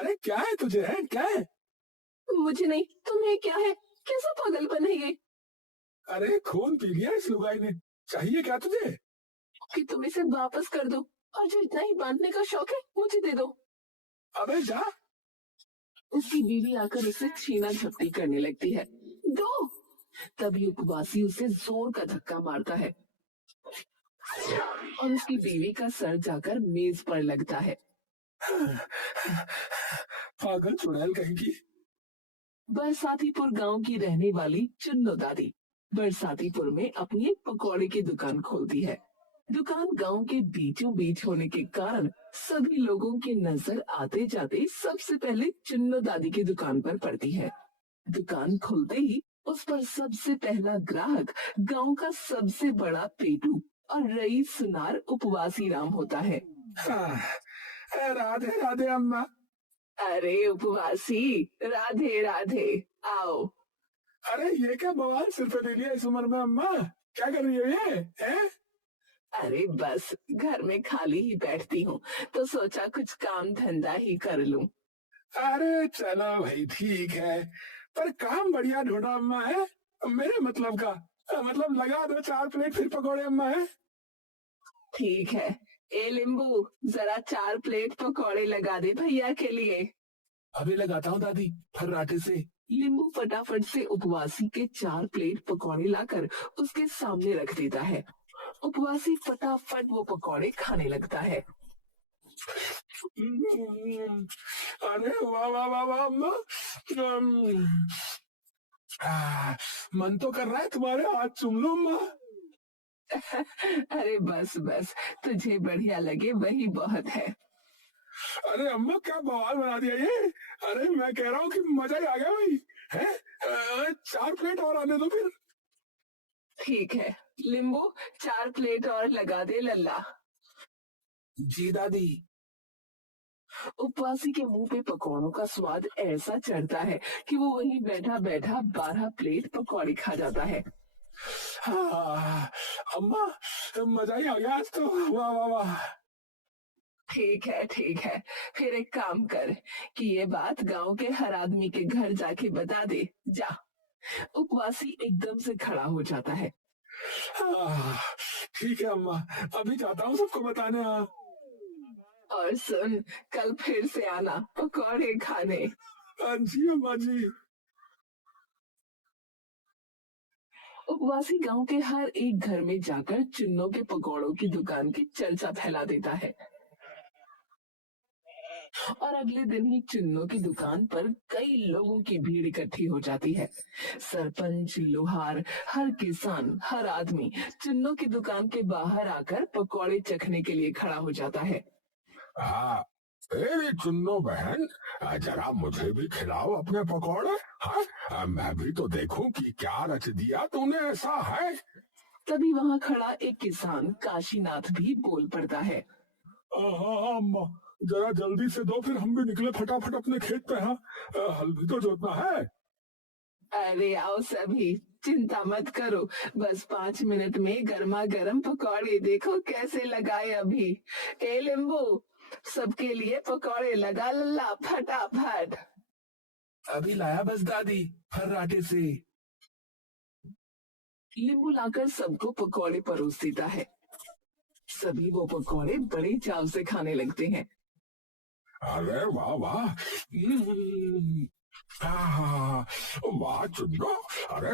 अरे क्या है तुझे, है क्या है? मुझे नहीं, तुम्हें क्या है? कैसा पागलपन है ये अरे खून पी लिया इस लुगाई ने। चाहिए क्या तुझे? कि तुम इसे वापस कर दो, और जो इतना ही बांटने का शौक है मुझे दे दो। अबे जा। उसकी बीवी आकर उसे छीना झपटी करने लगती है। दो। तभी उपवासी उसे जोर का धक्का मारता है और उसकी बीवी का सर जाकर मेज पर लगता है। पागल चुड़ैल कहेगी। बरसातीपुर गांव की रहने वाली चुन्नो दादी बरसातीपुर में अपनी एक पकौड़े की दुकान खोलती है। दुकान गांव के बीचों बीच होने के कारण सभी लोगों की नजर आते जाते सबसे पहले चुन्नो दादी की दुकान पर पड़ती है। दुकान खुलते ही उस पर सबसे पहला ग्राहक गांव का सबसे बड़ा पेटू और रईस सुनार उपवासी राम होता है। हाँ, राधे राधे अम्मा। अरे उपवासी, राधे राधे, आओ। अरे ये क्या बवाल सिर पे ले लिया इस उम्र में अम्मा? क्या कर रही हो ये, हैं? अरे बस घर में खाली ही बैठती हूँ तो सोचा कुछ काम धंधा ही कर लूं। अरे चलो भाई ठीक है, पर काम बढ़िया ढूंढा अम्मा है। मेरे मतलब का मतलब लगा दो 4 प्लेट फिर पकौड़े अम्मा है। ठीक है, ए लिंबू, जरा 4 प्लेट पकौड़े लगा दे भैया के लिए। अभी लगाता हूँ दादी फर्राटे से। लिंबू फटाफट से उपवासी के 4 प्लेट पकौड़े लाकर उसके सामने रख देता है। उपवासी फटाफट वो पकौड़े खाने लगता है। अरे वाह वाह वाह वाह अम्मा। मन तो कर रहा है तुम्हारे हाथ चूम लूं अम्मा। अरे बस बस, तुझे बढ़िया लगे वही बहुत है। अरे अम्मा क्या बवाल बना दिया ये। अरे मैं कह रहा हूँ कि मजा ही आ गया भाई। है 4 प्लेट और आने दो फिर। ठीक है लिंबू, 4 प्लेट और लगा दे लल्ला। जी दादी। उपवासी के मुंह पे पकौड़ों का स्वाद ऐसा चढ़ता है कि वो वहीं बैठा बैठा 12 प्लेट पकौड़े खा जाता है। हाँ, अम्मा मजा ही आ गया आज तो। वाह वाह वाह। ठीक है, फिर एक काम कर कि ये बात गांव के हर आदमी के घर जाके बता दे, जा। उपवासी एकदम से खड़ा हो जाता है। हाँ, ठीक है अम्मा, अभी जाता हूँ सबको बताने। हाँ और सुन, कल फिर से आना पकौड़े खाने। जी अम्मा जी। उपवासी गांव के हर एक घर में जाकर चुन्नों के पकौड़ों की दुकान की चर्चा फैला देता है। और अगले दिन ही चुन्नों की दुकान पर कई लोगों की भीड़ इकट्ठी हो जाती है। सरपंच, लोहार, हर किसान, हर आदमी चुन्नों की दुकान के बाहर आकर पकौड़े चखने के लिए खड़ा हो जाता है। हाँ, मेरी चुन्नो बहन, जरा मुझे भी खिलाओ अपने पकौड़े। हाँ, मैं भी तो देखूं कि क्या रच दिया तूने ऐसा है। तभी वहाँ खड़ा एक किसान काशीनाथ भी बोल पड़ता है। हाँ अम्मा, जरा जल्दी से दो फिर हम भी निकले फटाफट अपने खेत पे। हाँ, हल भी तो जोतना है। अरे आओ सभी, चिंता मत करो, बस 5 मिनट में गर्मा गर्म पकौड़े देखो कैसे लगाए अभी। ए लिंबू, सबके लिए पकौड़े लगा लल्ला फटाफट। अभी लाया बस दादी फर्राटे से। लिंबू लाकर सबको पकौड़े परोस देता है। सभी वो पकौड़े बड़े चाव से खाने लगते हैं। अरे वाह वाह। आहा, वाह चुन्नो। अरे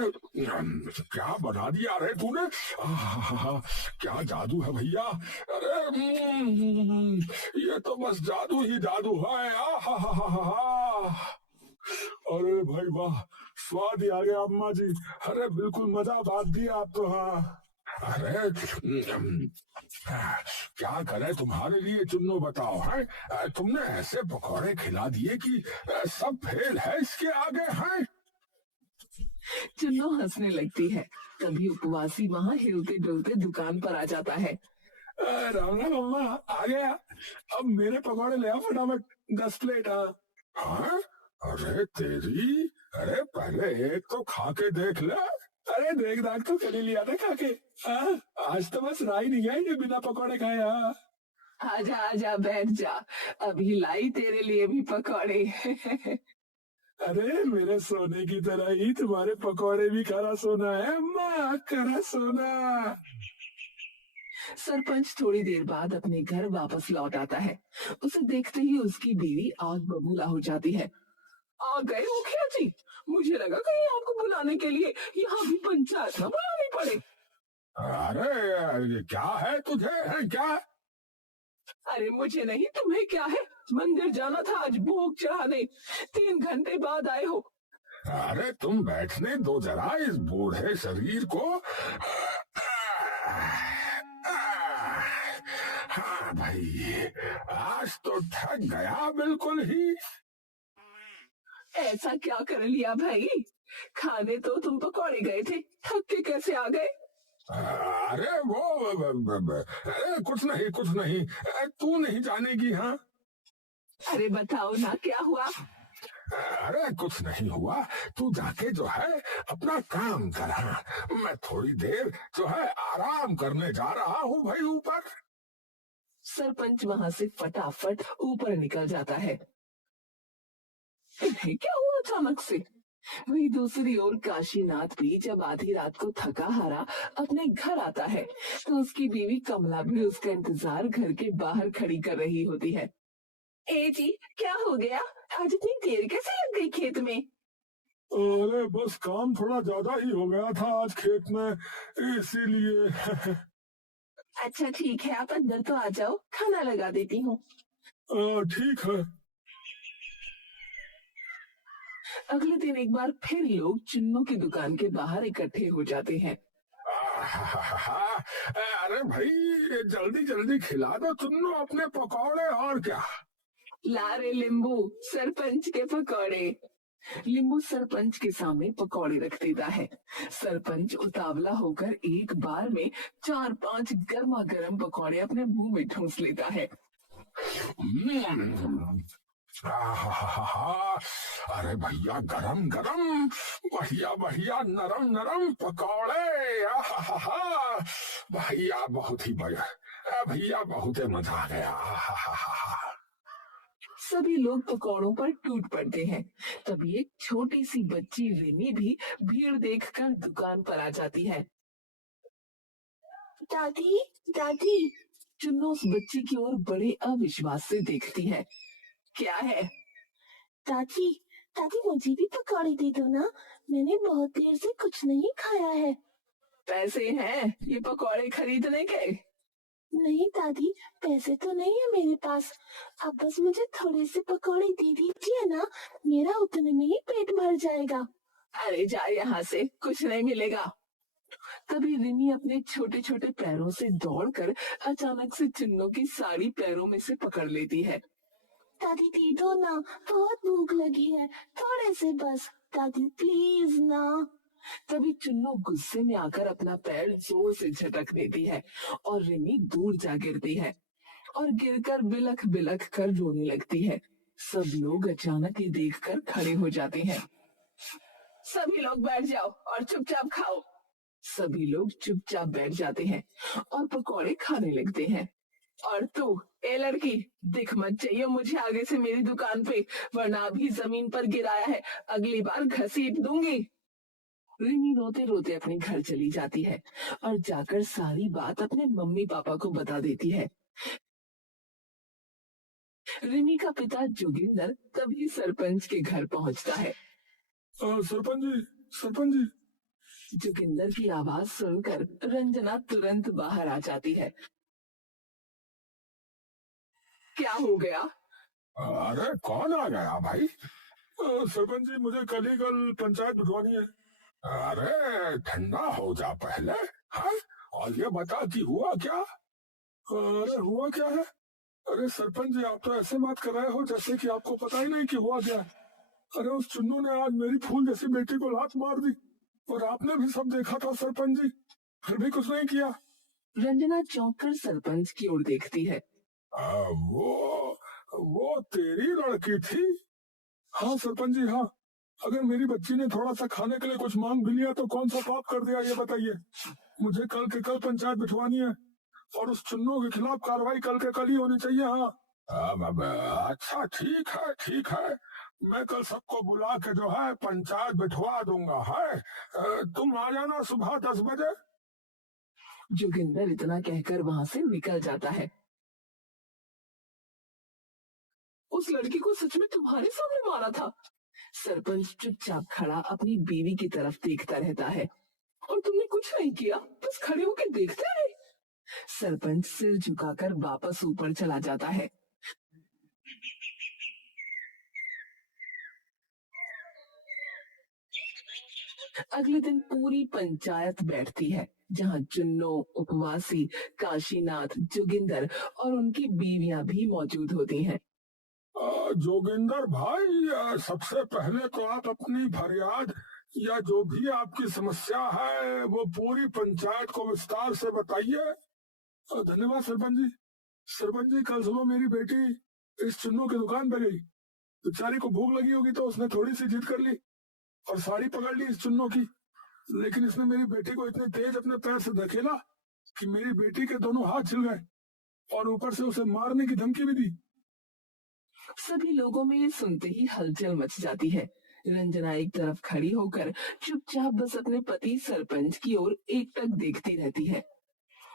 क्या बना दिया रे तूने। आहा, क्या जादू है भैया। अरे ये तो बस जादू ही जादू है। आहा, अरे भाई वाह, स्वाद ही आ गया अम्मा जी। अरे बिल्कुल मजा बात दी आप तो। हाँ अरे क्या करे तुम्हारे लिए चुन्नो बताओ। है तुमने ऐसे पकौड़े खिला दिए कि सब फेल है इसके आगे। है चुन्नो हंसने लगती है। तभी उपवासी वहाँ हिलते डुलते दुकान पर आ जाता है। राम राम अम्मा, आ गया। अब मेरे पकौड़े ले आओ फटाफट 10 प्लेट। हाँ अरे तेरी, अरे पहले एक तो खा के देख ले। अरे देख दाख तो कर ही लिया था खा के। हाँ, आज तो बस राही नहीं गया ये बिना पकौड़े खाए। हाँ आजा आजा बैठ जा, अभी लाई तेरे लिए भी पकौड़े। अरे मेरे सोने की तरह ही तुम्हारे पकौड़े भी खरा सोना है अम्मा, खरा सोना। सरपंच थोड़ी देर बाद अपने घर वापस लौट आता है। उसे देखते ही उसकी बीवी आग बबूला हो जाती है। आ गए मुखिया जी, मुझे लगा कहीं आपको बुलाने के लिए यहाँ भी पंचायत न बुलानी पड़े। अरे ये क्या है तुझे, है क्या? अरे मुझे नहीं, तुम्हें क्या है? मंदिर जाना था आज भोग चढ़ाने, 3 घंटे बाद आए हो। अरे तुम बैठने दो जरा इस बूढ़े शरीर को। हाँ भाई, आज तो थक गया बिल्कुल ही। ऐसा क्या कर लिया भाई? खाने तो तुम पकौड़े गए थे, थक के कैसे आ गए? अरे वो अरे कुछ नहीं कुछ नहीं, तू नहीं जानेगी। हाँ अरे बताओ ना क्या हुआ? अरे कुछ नहीं हुआ, तू जाके जो है अपना काम कर। हाँ, मैं थोड़ी देर जो है आराम करने जा रहा हूँ भाई ऊपर। सरपंच वहां से फटाफट ऊपर निकल जाता है। इन्हें क्या हुआ अचानक से? वही दूसरी ओर काशीनाथ भी जब आधी रात को थका हारा अपने घर आता है तो उसकी बीवी कमला भी उसका इंतजार घर के बाहर खड़ी कर रही होती है। ए जी, क्या हो गया? आज इतनी देर कैसे लग गई खेत में? अरे बस काम थोड़ा ज्यादा ही हो गया था आज खेत में, इसीलिए। अच्छा ठीक है, आप अंदर तो आ जाओ, खाना लगा देती हूँ। ठीक है। अगले दिन एक बार फिर लोग चुन्नू की दुकान के बाहर इकट्ठे हो जाते हैं। अरे भाई जल्दी जल्दी खिला दो चुन्नू अपने पकौड़े, और क्या। ला रे लिंबू, सरपंच के पकौड़े। लिंबू सरपंच के सामने पकौड़े रख देता है। सरपंच उतावला होकर एक बार में 4-5 गर्मा गर्म पकौड़े अपने मुंह में ठूंस लेता है। अरे भैया गरम गरम, बढ़िया बढ़िया नरम नरम पकौड़े। भैया बहुत ही बढ़िया, भैया बहुत ही मजा आ गया। सभी लोग पकौड़ों पर टूट पड़ते हैं। तभी एक छोटी सी बच्ची रिमी भी भीड़ देखकर दुकान पर आ जाती है। दादी दादी, चुन्नू उस बच्ची की ओर बड़े अविश्वास से देखती है। क्या है? दादी दादी, मुझे भी पकौड़े दे दो ना, मैंने बहुत देर से कुछ नहीं खाया है। पैसे हैं ये पकौड़े खरीदने के? नहीं दादी, पैसे तो नहीं है मेरे पास, आप बस मुझे थोड़े से पकौड़े दे दीजिए ना, मेरा उतने में ही पेट भर जाएगा। अरे जा यहाँ से, कुछ नहीं मिलेगा। तभी रिमी अपने छोटे छोटे पैरों से दौड़कर अचानक से चुन्नू की साड़ी पैरों में से पकड़ लेती है। दादी दे दो ना, बहुत भूख लगी है, थोड़े से बस, दादी प्लीज ना। तभी चुन्नू गुस्से में आकर अपना पैर जोर से झटक देती है और रिमी दूर जा गिरती है और गिरकर बिलख बिलख कर रोने लगती है। सब लोग अचानक ये देखकर खड़े हो जाते हैं। सभी लोग बैठ जाओ और चुपचाप खाओ। सभी लोग चुपचाप बैठ जाते हैं और पकौड़े खाने लगते हैं। और तू, ए लड़की, दिख मत चाहिए मुझे आगे से मेरी दुकान पे, वरना अभी जमीन पर गिराया है, अगली बार घसीट दूंगी। रिमी रोते रोते अपने घर चली जाती है और जाकर सारी बात अपने मम्मी पापा को बता देती है। रिमी का पिता जोगिंदर तभी सरपंच के घर पहुंचता है। सरपंच जी, सरपंच जी। जोगिंदर की आवाज सुनकर रंजना तुरंत बाहर आ जाती है। क्या हो गया? अरे कौन आ गया भाई? सरपंच जी, मुझे कल पंचायत बिठवानी है। अरे ठंडा हो जा पहले। हाँ, और ये बता कि हुआ क्या? अरे हुआ क्या है? अरे सरपंच जी, आप तो ऐसे बात कर रहे हो जैसे कि आपको पता ही नहीं कि हुआ क्या है। अरे उस चुन्नू ने आज मेरी फूल जैसी बेटी को लात मार दी, और आपने भी सब देखा था सरपंच जी, फिर भी कुछ नहीं किया। रंजना चौंक कर सरपंच की ओर देखती है। वो तेरी लड़की थी? हाँ सरपंच जी, हाँ। अगर मेरी बच्ची ने थोड़ा सा खाने के लिए कुछ मांग भी लिया तो कौन सा पाप कर दिया, ये बताइए। मुझे कल के कल पंचायत बिठवानी है, और उस चुन्नू के खिलाफ कार्रवाई कल के कल ही होनी चाहिए। हाँ अच्छा ठीक है ठीक है, मैं कल सबको बुला के जो है पंचायत बिठवा दूंगा है। तुम आ जाना सुबह 10 बजे। जोगिंदर इतना कहकर वहां से निकल जाता है। उस लड़की को सच में तुम्हारे सामने मारा था? सरपंच चुपचाप खड़ा अपनी बीवी की तरफ देखता रहता है। और तुमने कुछ नहीं किया, बस खड़े होकर देखते रहे। सरपंच सिर झुकाकर वापस ऊपर चला जाता है। अगले दिन पूरी पंचायत बैठती है, जहां चुन्नो, उपवासी, काशीनाथ, जोगिंदर और उनकी बीवियां भी मौजूद होती हैं। जोगिंदर भाई, सबसे पहले तो आप अपनी फरियाद या जो भी आपकी समस्या है वो पूरी पंचायत को विस्तार से बताइए। धन्यवाद सरपंच जी। सरपंच जी, कल सुबह मेरी बेटी इस चुन्नू की दुकान पर गई। बेचारी को भूख लगी होगी तो उसने थोड़ी सी जिद कर ली और साड़ी पकड़ ली इस चुन्नू की। लेकिन इसने मेरी बेटी को इतने तेज अपने पैर से धकेला कि मेरी बेटी के दोनों हाथ छिल गए और ऊपर से उसे मारने की धमकी भी दी। सभी लोगों में ये सुनते ही हलचल मच जाती है। रंजना एक तरफ खड़ी होकर चुपचाप बस अपने पति सरपंच की ओर एकटक देखती रहती है।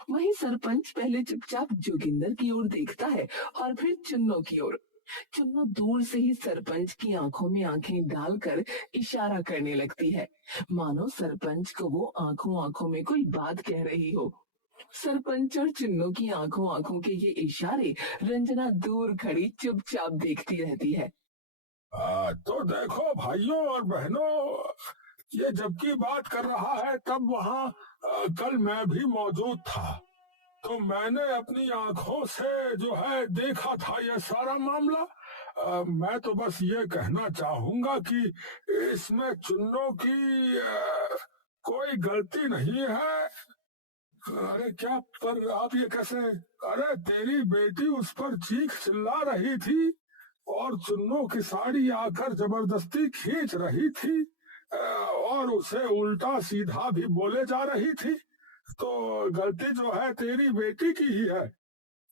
वहीं सरपंच पहले चुपचाप जोगिंदर की ओर देखता है और फिर चुन्नो की ओर। चुन्नो दूर से ही सरपंच की आंखों में आंखें डालकर इशारा करने लगती है, मानो सरपंच को वो आंखों आंखों में कोई बात कह रही हो। सरपंच और चुन्नो की आंखों आंखों के ये इशारे रंजना दूर खड़ी चुपचाप देखती रहती है। तो देखो भाइयों और बहनों, ये जबकि बात कर रहा है तब वहाँ कल मैं भी मौजूद था। तो मैंने अपनी आंखों से जो है देखा था ये सारा मामला। मैं तो बस ये कहना चाहूंगा कि इसमें चुन्नों की कोई गलती नहीं है। अरे क्या, पर आप ये कैसे? अरे तेरी बेटी उस पर चीख चिल्ला रही थी और चुन्नों की साड़ी आकर जबरदस्ती खींच रही थी और उसे उल्टा सीधा भी बोले जा रही थी। तो गलती जो है तेरी बेटी की ही है।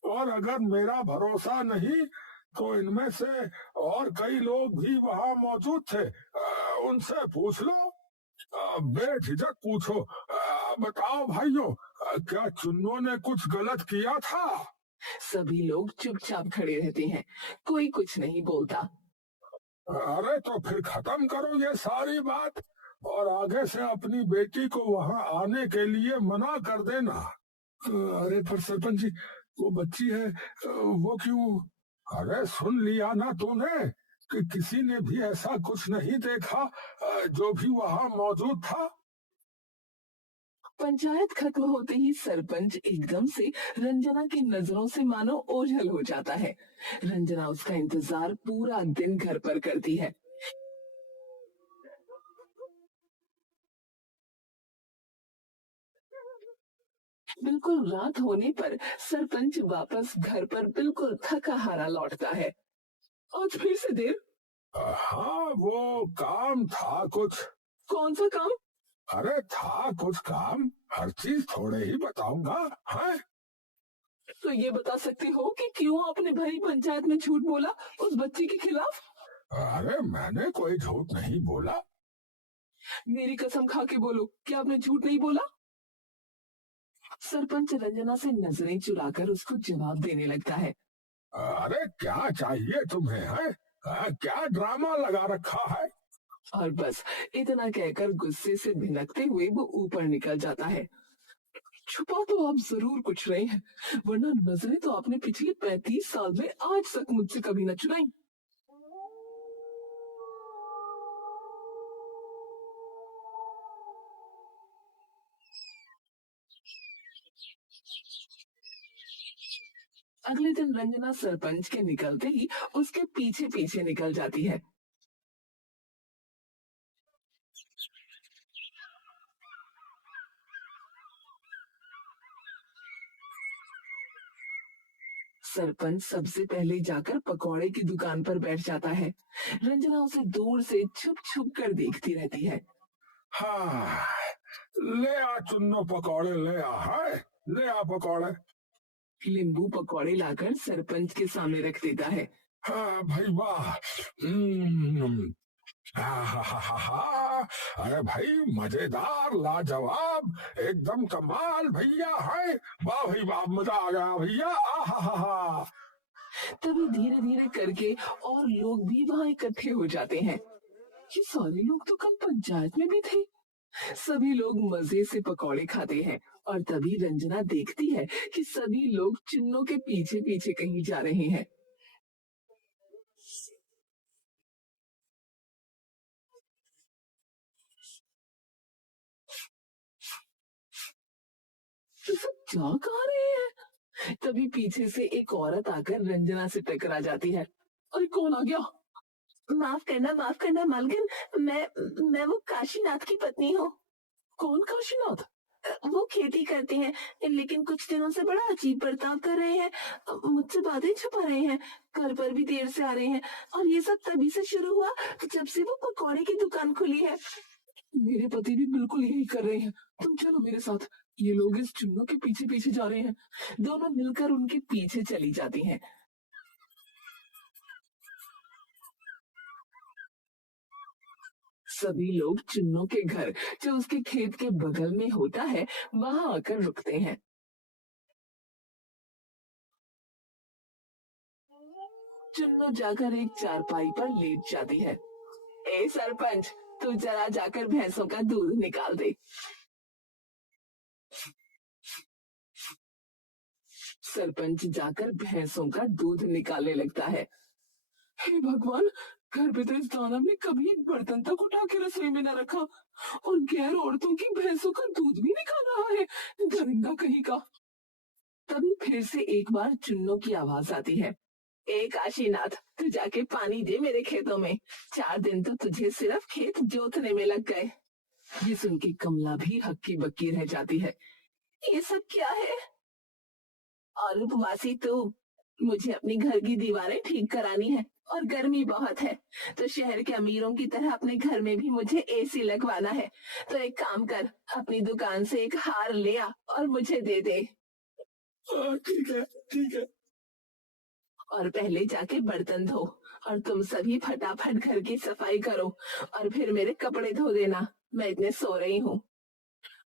और अगर मेरा भरोसा नहीं तो इनमें से और कई लोग भी वहाँ मौजूद थे, उनसे पूछ लो। बेझिझक पूछो। बताओ भाइयों, क्या चुन्नों ने कुछ गलत किया था? सभी लोग चुपचाप खड़े रहते हैं, कोई कुछ नहीं बोलता। अरे तो फिर खत्म करो ये सारी बात और आगे से अपनी बेटी को वहाँ आने के लिए मना कर देना। अरे पर सरपंच जी, वो बच्ची है, वो क्यों? अरे सुन लिया ना तूने कि किसी ने भी ऐसा कुछ नहीं देखा जो भी वहाँ मौजूद था। पंचायत खत्म होते ही सरपंच एकदम से रंजना की नजरों से मानो ओझल हो जाता है। रंजना उसका इंतजार पूरा दिन घर पर करती है। बिल्कुल रात होने पर सरपंच वापस घर पर बिल्कुल थका हारा लौटता है। आज फिर से देर? हाँ, वो काम था कुछ। कौन सा काम? अरे था कुछ काम, हर चीज थोड़े ही बताऊंगा। है तो ये बता सकते हो कि क्यों आपने भरी पंचायत में झूठ बोला उस बच्ची के खिलाफ? अरे मैंने कोई झूठ नहीं बोला। मेरी कसम खा के बोलो कि आपने झूठ नहीं बोला। सरपंच रंजना से नजरें चुराकर उसको जवाब देने लगता है। अरे क्या चाहिए तुम्हें? है क्या ड्रामा लगा रखा है? और बस इतना कहकर गुस्से से भिनकते हुए वो ऊपर निकल जाता है। छुपा तो आप जरूर कुछ रहे हैं, वरना नजरें तो आपने पिछले 35 साल में आज तक मुझसे कभी न चुराई। अगले दिन रंजना सरपंच के निकलते ही उसके पीछे पीछे निकल जाती है। सरपंच सबसे पहले जाकर पकौड़े की दुकान पर बैठ जाता है। रंजना उसे दूर से छुप छुप कर देखती रहती है। हाँ, ले आ चुन्नो पकौड़े, ले आ। है ले आ पकौड़े। नींबू पकौड़े लाकर सरपंच के सामने रख देता है। हाँ भाई वाह। हम्म, आहाहाहा, अरे भाई मजेदार, लाजवाब, एकदम कमाल भैया है। वाह भाई वाह, मजा आ गया भैया। आहाहाहा। तभी धीरे धीरे करके और लोग भी वहां इकट्ठे हो जाते हैं। ये सारे लोग तो कल पंचायत में भी थे। सभी लोग मजे से पकौड़े खाते हैं और तभी रंजना देखती है कि सभी लोग चुन्नों के पीछे पीछे कहीं जा रहे हैं। ये सब जा कहाँ रहे हैं? तभी पीछे से एक औरत आकर रंजना से टकरा जाती है। अरे कौन आ गया? माफ करना मालकिन, मैं वो काशीनाथ की पत्नी हूँ। कौन काशीनाथ? वो खेती करते हैं, लेकिन कुछ दिनों से बड़ा अजीब बर्ताव कर रहे हैं। मुझसे बातें छुपा रहे हैं, घर पर भी देर से आ रहे हैं, और ये सब तभी से शुरू हुआ जब से वो पकौड़े की दुकान खुली है। मेरे पति भी बिल्कुल यही कर रहे हैं। तुम चलो मेरे साथ। ये लोग इस चुन्नों के पीछे पीछे जा रहे हैं। दोनों मिलकर उनके पीछे चली जाती हैं। सभी लोग चुन्नों के घर, जो उसके खेत के बगल में होता है, वहां आकर रुकते हैं। चुन्नू जाकर एक चारपाई पर लेट जाती है। ए सरपंच, तू जरा जाकर भैंसों का दूध निकाल दे। सरपंच जाकर भैंसों का दूध निकालने लगता है। हे भगवान, घर पे तो इस दानव ने कभी एक बर्तन तक उठा के रसोई में न रखा, और गैर औरतों की भैंसों का दूध भी निकाल रहा है, दरिंदा कहीं का। तभी फिर से एक बार चुन्नों की आवाज आती है। ए काशीनाथ, तू जाके पानी दे मेरे खेतों में। 4 दिन तो तुझे सिर्फ खेत जोतने में लग गए। ये सुन के कमला भी हक्की बक्की रह जाती है। ये सब क्या है? और उपवासी तू, मुझे अपनी घर की दीवारें ठीक करानी है और गर्मी बहुत है, तो शहर के अमीरों की तरह अपने घर में भी मुझे एसी लगवाना है। तो एक काम कर, अपनी दुकान से एक हार ले आ और मुझे दे दे। ठीक है ठीक है। और पहले जाके बर्तन धो, और तुम सभी फटाफट घर की सफाई करो, और फिर मेरे कपड़े धो देना, मैं इतने सो रही हूँ।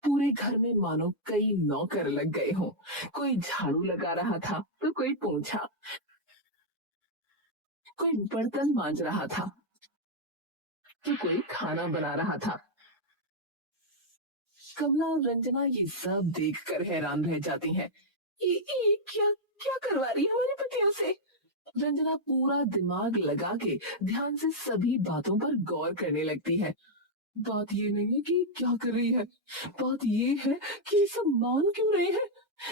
पूरे घर में मानो कई नौकर लग गए हों। कोई झाड़ू लगा रहा था, तो कोई पोंछा, कोई बर्तन मांज रहा था, तो कोई खाना बना रहा था। कमला और रंजना ये सब देखकर हैरान रह जाती हैं। ये क्या क्या करवा रही है हमारे पतियों से? रंजना पूरा दिमाग लगा के ध्यान से सभी बातों पर गौर करने लगती है। बात ये नहीं है कि क्या कर रही है, बात ये है कि ये सब मान क्यों रहे हैं।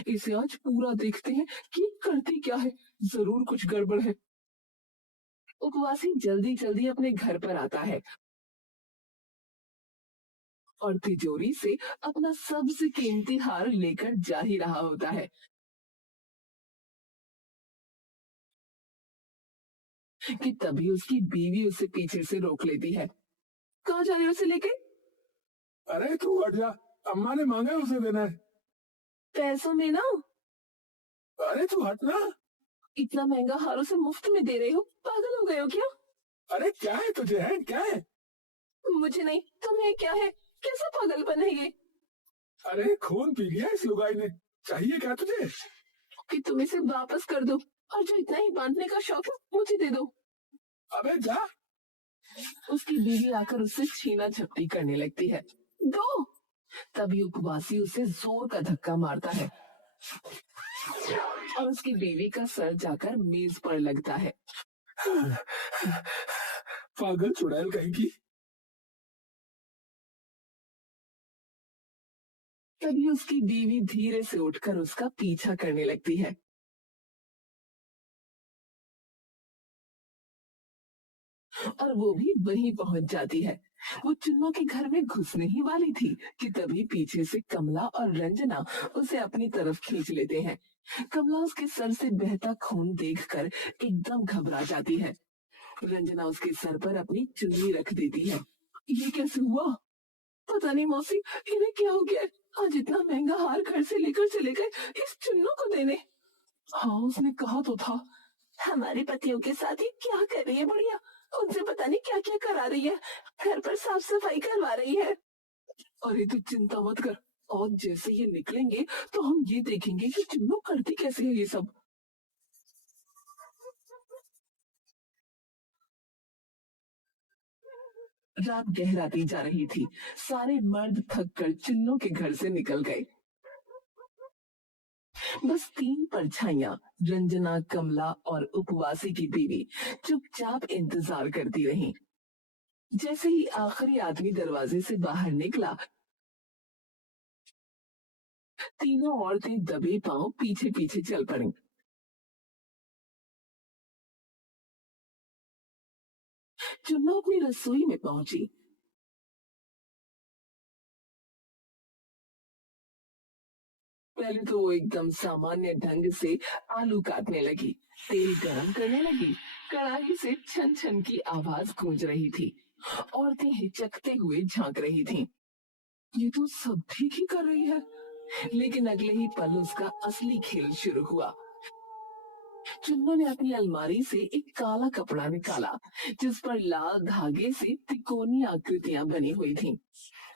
इसे आज पूरा देखते हैं कि करती क्या है। जरूर कुछ गड़बड़ है। उपवासी जल्दी जल्दी अपने घर पर आता है और तिजोरी से अपना सबसे कीमती हार लेकर जा ही रहा होता है कि तभी उसकी बीवी उसे पीछे से रोक लेती है। कहाँ जा रहे हो उसे लेके? अरे तू हट जा, अम्मा ने मांगा है, उसे देना है। पैसों में ना। अरे तू हट ना। इतना महंगा हार उसे मुफ्त में दे रहे हो? पागल हो गए हो क्या? अरे क्या है तुझे, है क्या है? मुझे नहीं, तुम्हें क्या है? कैसा पागलपन है ये? अरे खून पी लिया इस लुगाई ने, चाहिए क्या तुझे? कि तुम इसे वापस कर दो, और जो इतना ही बांटने का शौक है मुझे दे दो। अबे जा। उसकी बीवी आकर उससे छीना झपटी करने लगती है। दो। तभी उपवासी उसे जोर का धक्का मारता है और उसकी बीवी का सर जाकर मेज पर लगता है। पागल चुड़ैल कहीं की। तभी उसकी बीवी धीरे से उठकर उसका पीछा करने लगती है। और वो भी वहीं पहुंच जाती है। वो चुन्नों के घर में घुसने ही वाली थी कि तभी पीछे से कमला और रंजना उसे अपनी तरफ खींच लेते हैं। कमला उसके सर से बहता खून देखकर एकदम घबरा जाती है। रंजना उसके सर पर अपनी चुन्नी रख देती है। ये कैसे हुआ? पता नहीं मौसी, इन्हें क्या हो गया? आज इतना महंगा हार घर से लेकर चले गए इस चुन्नों को देने। हाँ, उसने कहा तो था। हमारे पतियों के साथ ये क्या कर रही है बुढ़िया? उनसे पता नहीं क्या क्या करा रही है। घर पर साफ सफाई करवा रही है। अरे तू चिंता मत कर। और जैसे ये निकलेंगे तो हम ये देखेंगे कि चुन्नू करती कैसे है ये सब। रात गहराती जा रही थी। सारे मर्द थक कर चुन्नू के घर से निकल गए। बस तीन परछाइयां, रंजना, कमला और उपवासी की बीवी, चुपचाप इंतजार करती रहीं। जैसे ही आखिरी आदमी दरवाजे से बाहर निकला, तीनों औरतें दबे पांव पीछे पीछे चल पड़ी। चुन्नू अपनी रसोई में पहुंची। पहले तो वो एकदम सामान्य ढंग से आलू काटने लगी। तेल गरम करने लगी। कढ़ाई से छन छन की आवाज गूंज रही थी। औरतें हिचकते हुए झांक रही थीं। ये तो सब ठीक ही कर रही है। लेकिन अगले ही पल उसका असली खेल शुरू हुआ। चुन्नू ने अपनी अलमारी से एक काला कपड़ा निकाला, जिस पर लाल धागे से तिकोनी आकृतियां बनी हुई थीं।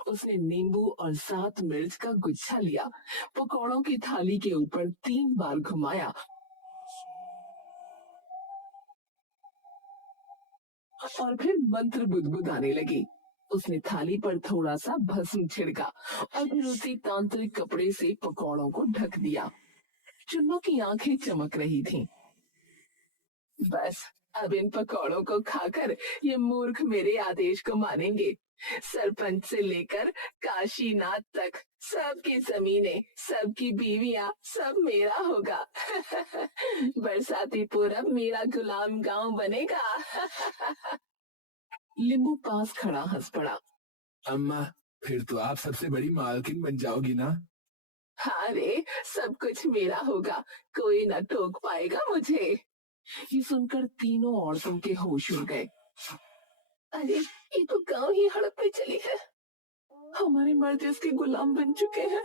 उसने नींबू और 7 मिर्च का गुच्छा लिया, पकौड़ों की थाली के ऊपर 3 बार घुमाया और फिर मंत्र बुदबुदाने लगी। उसने थाली पर थोड़ा सा भस्म छिड़का और फिर उसी तांत्रिक कपड़े से पकौड़ों को ढक दिया। चुन्नू की आंखें चमक रही थीं। बस अब इन पकौड़ों को खाकर ये मूर्ख मेरे आदेश को मानेंगे। सरपंच से लेकर काशीनाथ तक सबकी जमीनें, सबकी बीवियां, सब मेरा होगा। बरसातीपुर अब मेरा गुलाम गांव बनेगा। लिंबू पास खड़ा हंस पड़ा। अम्मा, फिर तो आप सबसे बड़ी मालकिन बन जाओगी ना? हाँ रे, सब कुछ मेरा होगा। कोई न टोक पाएगा मुझे। ये सुनकर तीनों औरतों के होश उड़ गए। अरे ये तो गांव ही हड़प पे चली है। हमारे मर्द इसके गुलाम बन चुके हैं।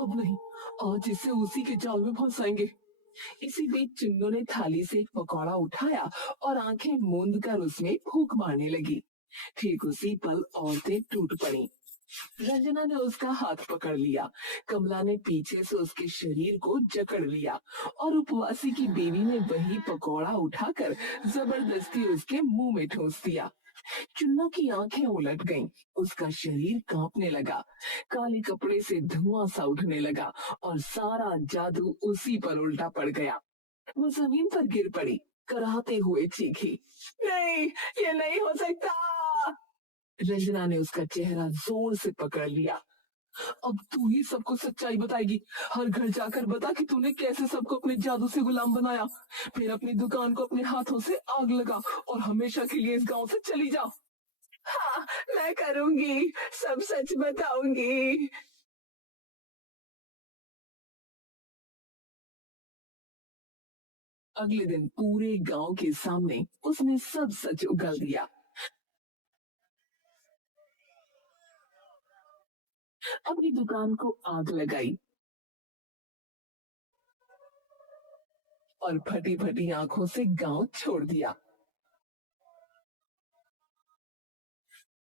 अब नहीं, आज इसे उसी के जाल में फंसाएंगे। इसी बीच चुन्नू ने थाली से एक पकौड़ा उठाया और आंखें मूंद कर उसमें फूंक मारने लगी। ठीक उसी पल औरतें टूट पड़ी। रंजना ने उसका हाथ पकड़ लिया। कमला ने पीछे से उसके शरीर को जकड़ लिया और उपवासी की बीवी ने वही पकौड़ा उठाकर जबरदस्ती उसके मुंह में ठूंस दिया। चुन्नू की आंखें उलट गईं। उसका शरीर कांपने लगा। काले कपड़े से धुआं सा उठने लगा और सारा जादू उसी पर उल्टा पड़ गया। वो जमीन पर गिर पड़ी, कराहते हुए चीखी, नहीं, ये नहीं हो सकता। रंजना ने उसका चेहरा जोर से पकड़ लिया। अब तू ही सबको सच्चाई बताएगी। हर घर जाकर बता कि तूने कैसे सबको अपने जादू से गुलाम बनाया। फिर अपनी दुकान को अपने हाथों से आग लगा और हमेशा के लिए इस गांव से चली जा। हाँ, मैं करूंगी, सब सच बताऊंगी। अगले दिन पूरे गांव के सामने उसने सब सच उगल दिया। अपनी दुकान को आग लगाई और फटी फटी आंखों से गांव छोड़ दिया।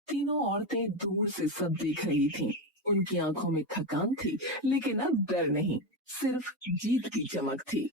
तीनों औरतें दूर से सब देख रही थीं। उनकी आंखों में थकान थी, लेकिन अब डर नहीं, सिर्फ जीत की चमक थी।